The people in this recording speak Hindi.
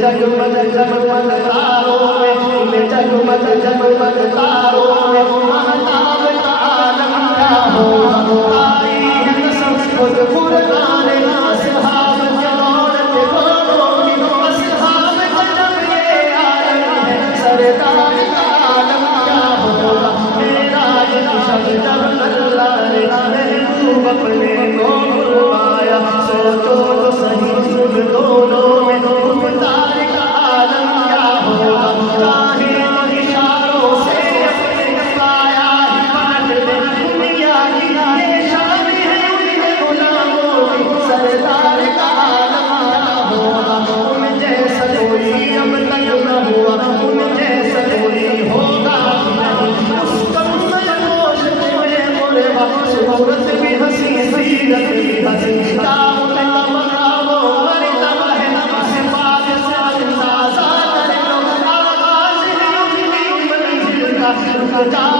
जगमग जगमग तारों में जगमग जगमग तारों में महताब का आलम क्या होगा। आई है कसम खुद कुरान असहाब के दौर के दौरों की असहाब का जब ये आलम है सरदार का आलम क्या होगा। मेरा ये शब जब अल्लाह ने महबूब अपने को बुलवाया सोचो तो सही सुन दोनों में सूरत भी हंसी सीरत भी हंसी दाम का मकामो मरतबा है सिफात से अंदाजा कर लो आवाज है उनकी मंजिल का